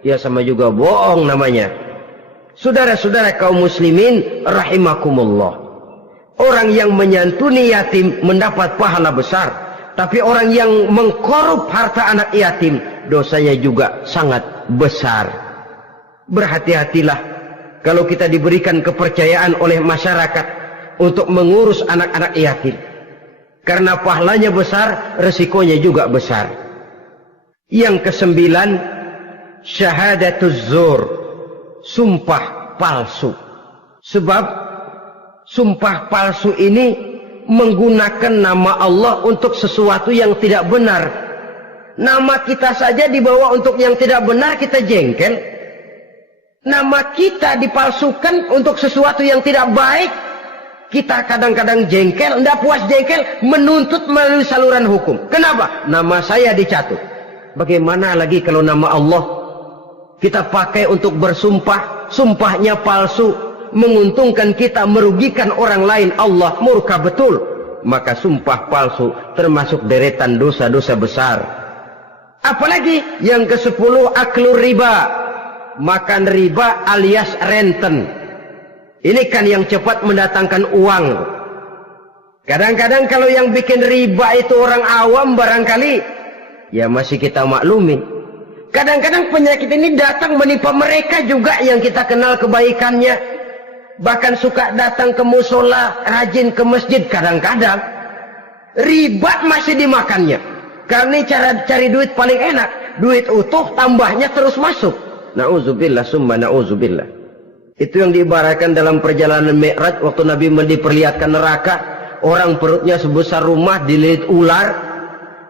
Ya sama juga bohong namanya. Saudara-saudara kaum muslimin rahimakumullah. Orang yang menyantuni yatim mendapat pahala besar. Tapi orang yang mengkorup harta anak yatim, dosanya juga sangat besar. Berhati-hatilah kalau kita diberikan kepercayaan oleh masyarakat untuk mengurus anak-anak yatim. Karena pahalanya besar, resikonya juga besar. Yang kesembilan, syahadatuz zur, sumpah palsu. Sebab sumpah palsu ini menggunakan nama Allah untuk sesuatu yang tidak benar. Nama kita saja dibawa untuk yang tidak benar, kita jengkel. Nama kita dipalsukan untuk sesuatu yang tidak baik, kita kadang-kadang jengkel, tidak puas jengkel, menuntut melalui saluran hukum. Kenapa? Nama saya dicatut. Bagaimana lagi kalau nama Allah kita pakai untuk bersumpah, sumpahnya palsu, menguntungkan kita, merugikan orang lain, Allah murka betul. Maka sumpah palsu termasuk deretan dosa-dosa besar. Apalagi yang ke-10, aklur riba, makan riba alias renten. Ini kan yang cepat mendatangkan uang. Kadang-kadang kalau yang bikin riba itu orang awam barangkali, ya masih kita maklumin. Kadang-kadang penyakit ini datang menimpa mereka juga yang kita kenal kebaikannya. Bahkan suka datang ke musola, rajin ke masjid kadang-kadang. Riba masih dimakannya. Karena cara cari duit paling enak. Duit utuh tambahnya terus masuk. Na'udzubillah summa na'udzubillah. Itu yang diibaratkan dalam perjalanan Mi'raj waktu Nabi diperlihatkan neraka. Orang perutnya sebesar rumah dililit ular.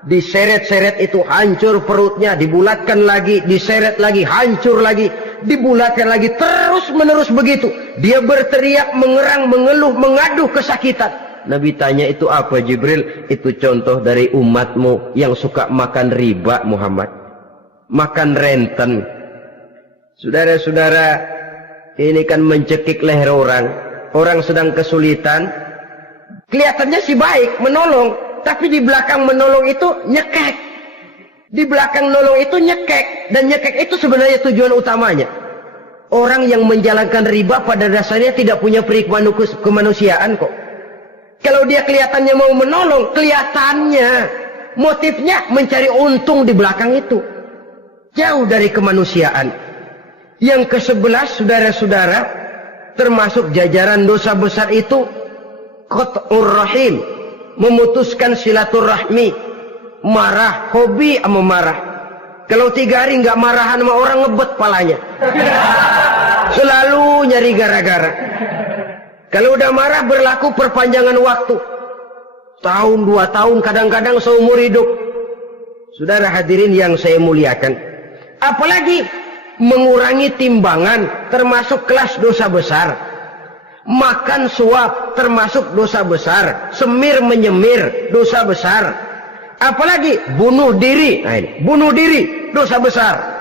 Diseret-seret itu hancur perutnya. Dibulatkan lagi, diseret lagi, hancur lagi. Dibulatkan lagi, terus menerus begitu. Dia berteriak, mengerang, mengeluh, mengaduh kesakitan. Nabi tanya, itu apa Jibril? Itu contoh dari umatmu yang suka makan riba Muhammad. Makan renten. Saudara-saudara, ini kan mencekik leher orang. Orang sedang kesulitan. Kelihatannya sih baik, menolong. Tapi di belakang menolong itu nyekek. Di belakang nolong itu nyekek. Dan nyekek itu sebenarnya tujuan utamanya. Orang yang menjalankan riba pada dasarnya tidak punya perikman kemanusiaan kok. Kalau dia kelihatannya mau menolong, kelihatannya motifnya mencari untung di belakang itu. Jauh dari kemanusiaan. Yang ke-11, saudara-saudara, termasuk jajaran dosa besar itu qat'ur rahim, memutuskan silaturahmi. Marah, hobi sama marah. Kalau 3 hari nggak marahan sama orang, ngebet palanya. Selalu nyari gara-gara. Kalau udah marah berlaku perpanjangan waktu. Tahun, 2 tahun, kadang-kadang seumur hidup. Saudara hadirin yang saya muliakan. Apalagi mengurangi timbangan termasuk kelas dosa besar. Makan suap termasuk dosa besar. Semir menyemir dosa besar. Apalagi bunuh diri. Nah ini, bunuh diri dosa besar.